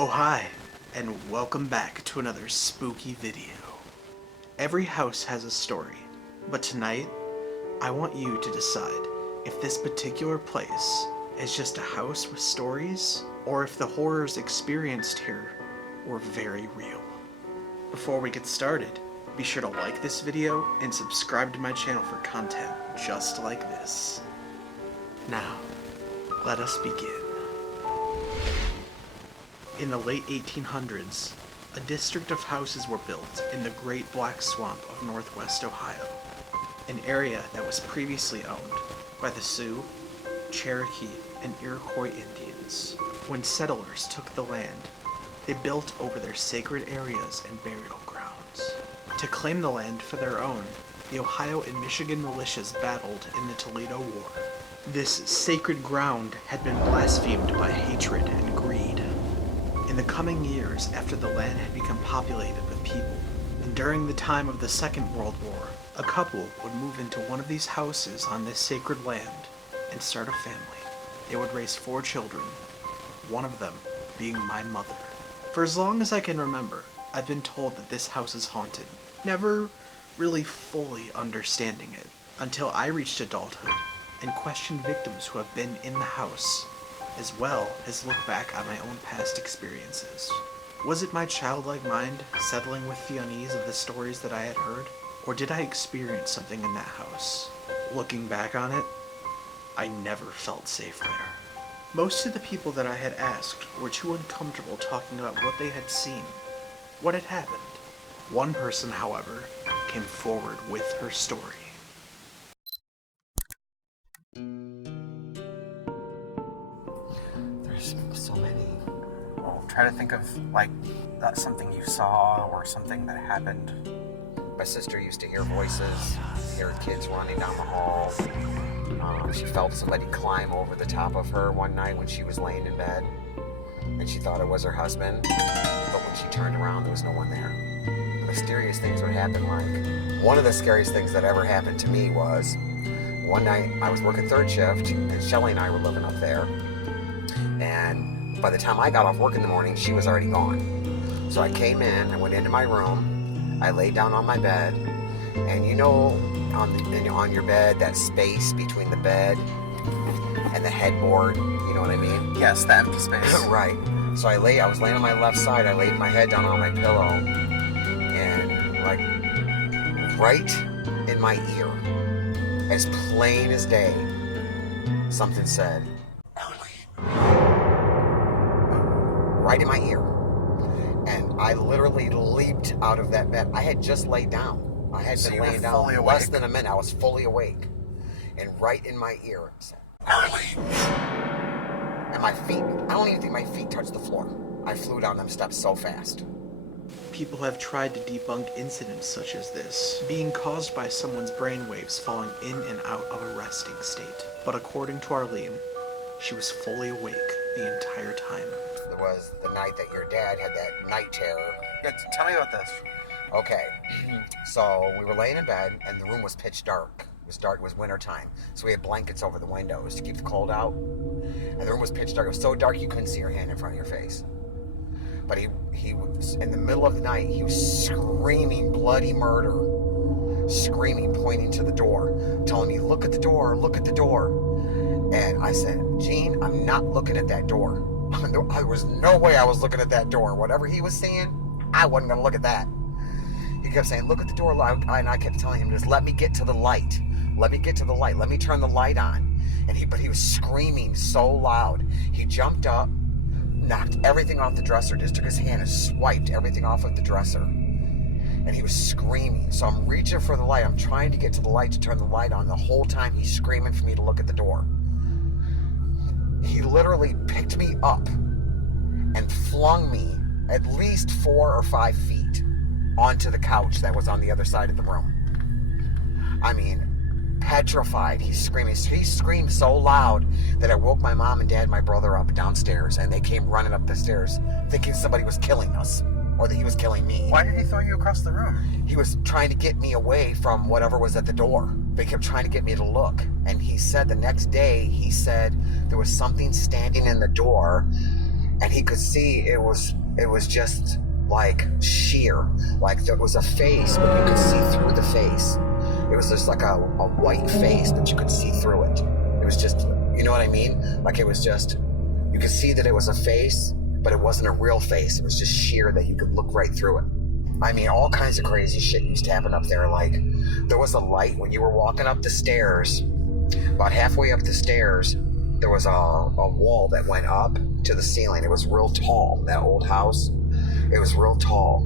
Oh hi, and welcome back to another spooky video. Every house has a story, but tonight, I want you to decide if this particular place is just a house with stories, or if the horrors experienced here were very real. Before we get started, be sure to like this video and subscribe to my channel for content just like this. Now, let us begin. In the late 1800s, a district of houses were built in the Great Black Swamp of northwest Ohio, an area that was previously owned by the Sioux, Cherokee, and Iroquois Indians. When settlers took the land, they built over their sacred areas and burial grounds. To claim the land for their own, the Ohio and Michigan militias battled in the Toledo War. This sacred ground had been blasphemed by hatred and greed. In the coming years after the land had become populated with people, and during the time of the Second World War, a couple would move into one of these houses on this sacred land and start a family. They would raise 4 children, one of them being my mother. For as long as I can remember, I've been told that this house is haunted, never really fully understanding it, until I reached adulthood and questioned victims who have been in the house, as well as look back on my own past experiences. Was it my childlike mind settling with the unease of the stories that I had heard? Or did I experience something in that house? Looking back on it, I never felt safe there. Most of the people that I had asked were too uncomfortable talking about what they had seen, what had happened. One person, however, came forward with her story. So many. Oh, try to think of like that's something you saw or something that happened. My sister used to hear voices, hear kids running down the hall. She felt somebody climb over the top of her one night when she was laying in bed, and she thought it was her husband. But when she turned around, there was no one there. Mysterious things would happen. Like one of the scariest things that ever happened to me was one night I was working third shift, and Shelly and I were living up there. And by the time I got off work in the morning, she was already gone. So I came in, I went into my room, I laid down on my bed, and you know, on your bed, that space between the bed and the headboard, you know what I mean? Yes, the empty space. Right. So I was laying on my left side, I laid my head down on my pillow, and like right in my ear, as plain as day, something said, right in my ear. And I literally leaped out of that bed. I had just laid down. I had been laying down less than a minute. I was fully awake. And right in my ear it said, and my feet, I don't even think my feet touched the floor. I flew down them steps so fast. People have tried to debunk incidents such as this being caused by someone's brainwaves falling in and out of a resting state. But according to Arlene, she was fully awake the entire time. It was the night that your dad had that night terror. Yeah, tell me about this. Okay, so we were laying in bed and the room was pitch dark. It was dark, it was winter time. So we had blankets over the windows to keep the cold out. And the room was pitch dark. It was so dark you couldn't see your hand in front of your face. But he was, in the middle of the night, he was screaming bloody murder. Screaming, pointing to the door, telling me, look at the door, look at the door. And I said, Gene, I'm not looking at that door. There was no way I was looking at that door. Whatever he was saying, I wasn't going to look at that. He kept saying, look at the door, and I kept telling him, just let me get to the light. Let me get to the light. Let me turn the light on. But he was screaming so loud. He jumped up, knocked everything off the dresser, just took his hand and swiped everything off of the dresser. And he was screaming. So I'm reaching for the light. I'm trying to get to the light to turn the light on. The whole time he's screaming for me to look at the door. He literally picked me up and flung me at least 4 or 5 feet onto the couch that was on the other side of the room. I mean, petrified. He's screaming. He screamed so loud that I woke my mom and dad and my brother up downstairs, and they came running up the stairs thinking somebody was killing us or that he was killing me. Why did he throw you across the room? He was trying to get me away from whatever was at the door. They kept trying to get me to look. And he said the next day, he said there was something standing in the door and he could see it was just like sheer, like there was a face, but you could see through the face. It was just like a white face, but you could see through it. It was just, you know what I mean? Like it was just, you could see that it was a face, but it wasn't a real face. It was just sheer that you could look right through it. I mean, all kinds of crazy shit used to happen up there. Like, there was a light when you were walking up the stairs. About halfway up the stairs, there was a wall that went up to the ceiling. It was real tall, that old house. It was real tall.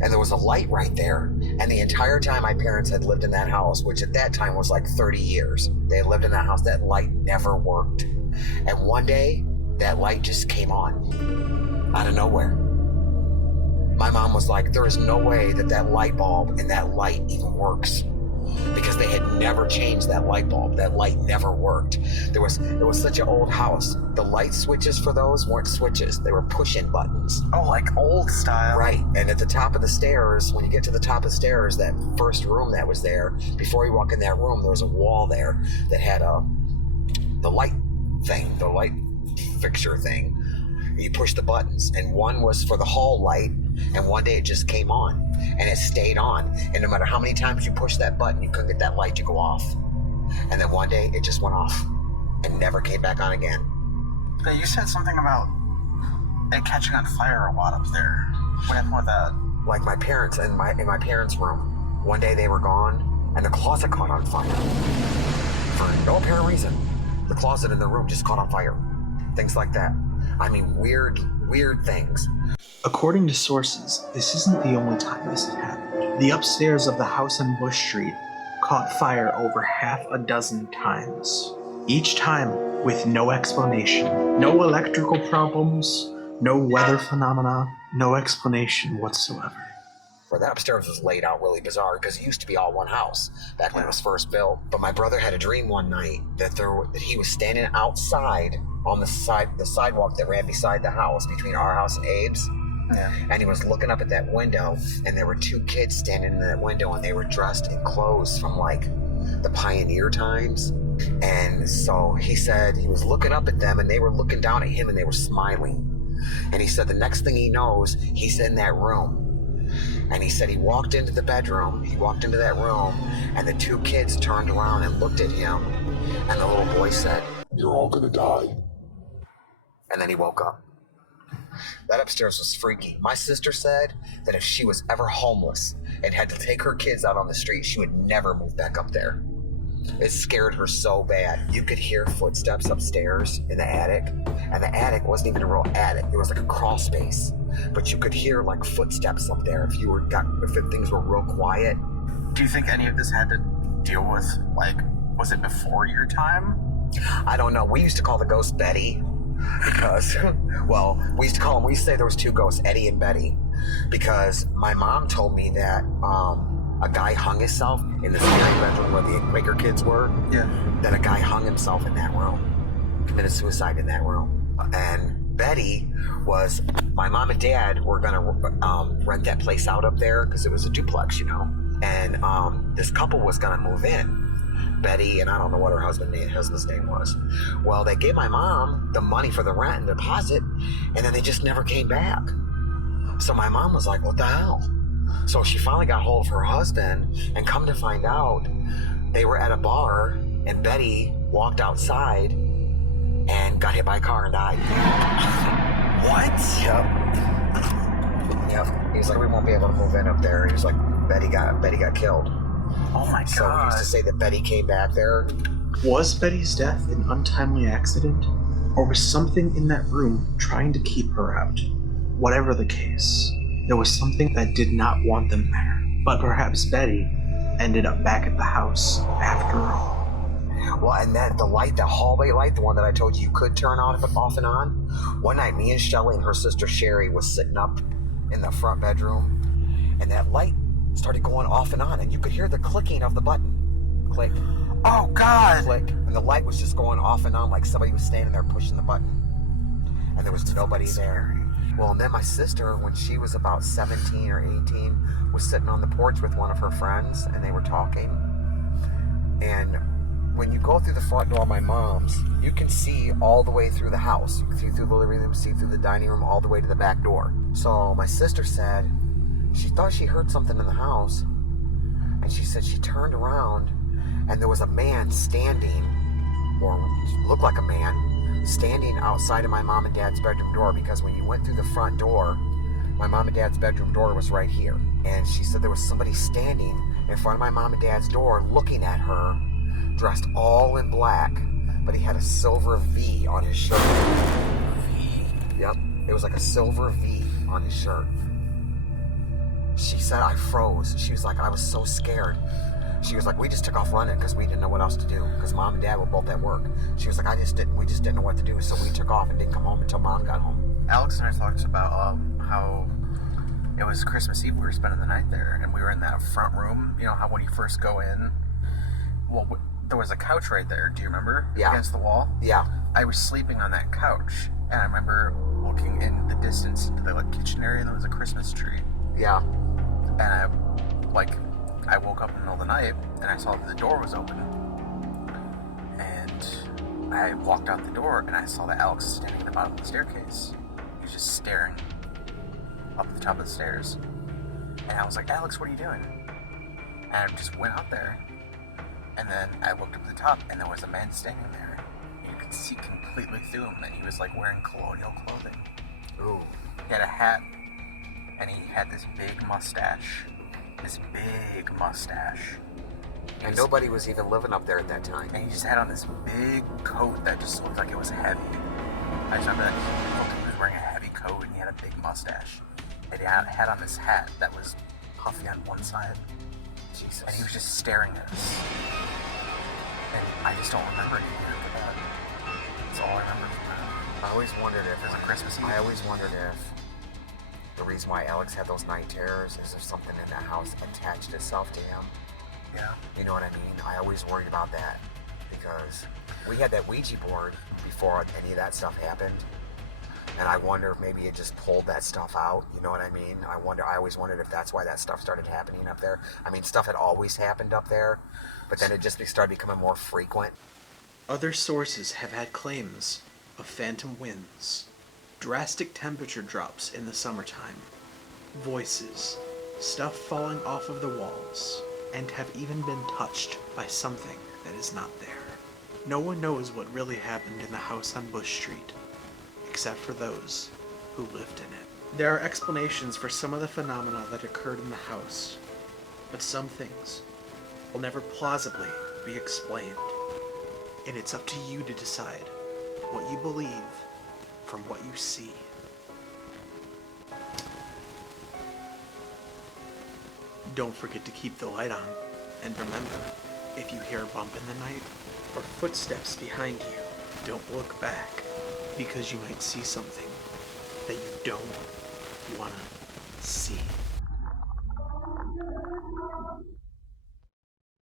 And there was a light right there. And the entire time my parents had lived in that house, which at that time was like 30 years, they had lived in that house, that light never worked. And one day, that light just came on out of nowhere. My mom was like, there is no way that light bulb and that light even works, because they had never changed that light bulb. That light never worked. It was such an old house. The light switches for those weren't switches. They were push-in buttons. Oh, like old style. Right. And at the top of the stairs, when you get to the top of the stairs, that first room that was there, before you walk in that room, there was a wall there that had the light thing, the light fixture thing. You push the buttons, and one was for the hall light, and one day it just came on, and it stayed on, and no matter how many times you pushed that button, you couldn't get that light to go off. And then one day it just went off and never came back on again. Now, you said something about it catching on fire a lot up there. What happened with that? Like my parents, in my parents' room, one day they were gone, and the closet caught on fire for no apparent reason. The closet in the room just caught on fire. Things like that. I mean, weird things. According to sources, this isn't the only time this has happened. The upstairs of the house on Bush Street caught fire over half a dozen times. Each time with no explanation. No electrical problems, no weather phenomena, no explanation whatsoever. Where that upstairs was laid out really bizarre, because it used to be all one house back when it was first built. But my brother had a dream one night that he was standing outside on the sidewalk that ran beside the house between our house and Abe's. Yeah. And he was looking up at that window, and there were two kids standing in that window, and they were dressed in clothes from like the pioneer times. And so he said he was looking up at them, and they were looking down at him, and they were smiling. And he said the next thing he knows, he's in that room. And he said he walked into the bedroom, he walked into that room, and the two kids turned around and looked at him, and the little boy said, "You're all gonna die." And then he woke up. That upstairs was freaky. My sister said that if she was ever homeless and had to take her kids out on the street, she would never move back up there. It scared her so bad. You could hear footsteps upstairs in the attic, and the attic wasn't even a real attic. It was like a crawl space, but you could hear like footsteps up there if things were real quiet. Do you think any of this had to deal with, like, was it before your time? I don't know. We used to call the ghost Betty because, well, we used to say there was two ghosts, Eddie and Betty, because my mom told me that a guy hung himself in the scary bedroom where the Quaker kids were. Yeah. That a guy hung himself in that room, committed suicide in that room. And Betty was, my mom and dad were gonna rent that place out up there because it was a duplex, you know. And this couple was gonna move in. Betty, and I don't know what her husband's name was. Well, they gave my mom the money for the rent and deposit, and then they just never came back. So my mom was like, what the hell? So she finally got hold of her husband, and come to find out, they were at a bar, and Betty walked outside and got hit by a car and died. What? Yep. He was like, we won't be able to move in up there. He was like, Betty got killed. Oh my God. So we used to say that Betty came back there. Was Betty's death an untimely accident? Or was something in that room trying to keep her out? Whatever the case, there was something that did not want them there. But perhaps Betty ended up back at the house after all. Well, and then the light, the hallway light, the one that I told you could turn on off and on. One night, me and Shelly and her sister Sherry was sitting up in the front bedroom, and that light started going off and on, and you could hear the clicking of the button. Click. Oh, God. Click. And the light was just going off and on like somebody was standing there pushing the button. And there was nobody there. Well, and then my sister, when she was about 17 or 18, was sitting on the porch with one of her friends, and they were talking. And when you go through the front door of my mom's, you can see all the way through the house. You can see through the living room, see through the dining room, all the way to the back door. So my sister said she thought she heard something in the house, and she said she turned around and there was a man standing, or looked like a man, standing outside of my mom and dad's bedroom door, because when you went through the front door, my mom and dad's bedroom door was right here. And she said there was somebody standing in front of my mom and dad's door looking at her, dressed all in black, but he had a silver V on his shirt. V? Yep, it was like a silver V on his shirt. She said I froze. She was like, I was so scared. She was like, we just took off running because we didn't know what else to do, because mom and dad were both at work. She was like, we just didn't know what to do, so we took off and didn't come home until mom got home. Alex and I talked about how it was Christmas Eve. We were spending the night there, and we were in that front room. You know how when you first go in, well, there was a couch right there. Do you remember? Yeah. Against the wall. Yeah. I was sleeping on that couch, and I remember looking in the distance into the kitchen area, and there was a Christmas tree. Yeah. And I woke up in the middle of the night, and I saw that the door was open. And I walked out the door, and I saw that Alex was standing at the bottom of the staircase. He was just staring up at the top of the stairs. And I was like, Alex, what are you doing? And I just went out there. And then I looked up at the top, and there was a man standing there. And you could see completely through him, and he was like wearing colonial clothing. Ooh. He had a hat, and he had this big mustache. This big mustache. And nobody was even living up there at that time. And he just had on this big coat that just looked like it was heavy. I just remember that he was wearing a heavy coat, and he had a big mustache. And he had on this hat that was puffy on one side. Jesus. And he was just staring at us. And I just don't remember anything after that. That's all I remember from that. I always wondered if It was a Christmas Eve. I always wondered if the reason why Alex had those night terrors is if something in that house attached itself to him. Yeah. You know what I mean? I always worried about that, because we had that Ouija board before any of that stuff happened. And I wonder if maybe it just pulled that stuff out. You know what I mean? I always wondered if that's why that stuff started happening up there. I mean, stuff had always happened up there, but then it just started becoming more frequent. Other sources have had claims of phantom winds, drastic temperature drops in the summertime, voices, stuff falling off of the walls, and have even been touched by something that is not there. No one knows what really happened in the house on Bush Street, except for those who lived in it. There are explanations for some of the phenomena that occurred in the house, but some things will never plausibly be explained, and it's up to you to decide what you believe from what you see. Don't forget to keep the light on, and remember, if you hear a bump in the night or footsteps behind you, don't look back, because you might see something that you don't want to see.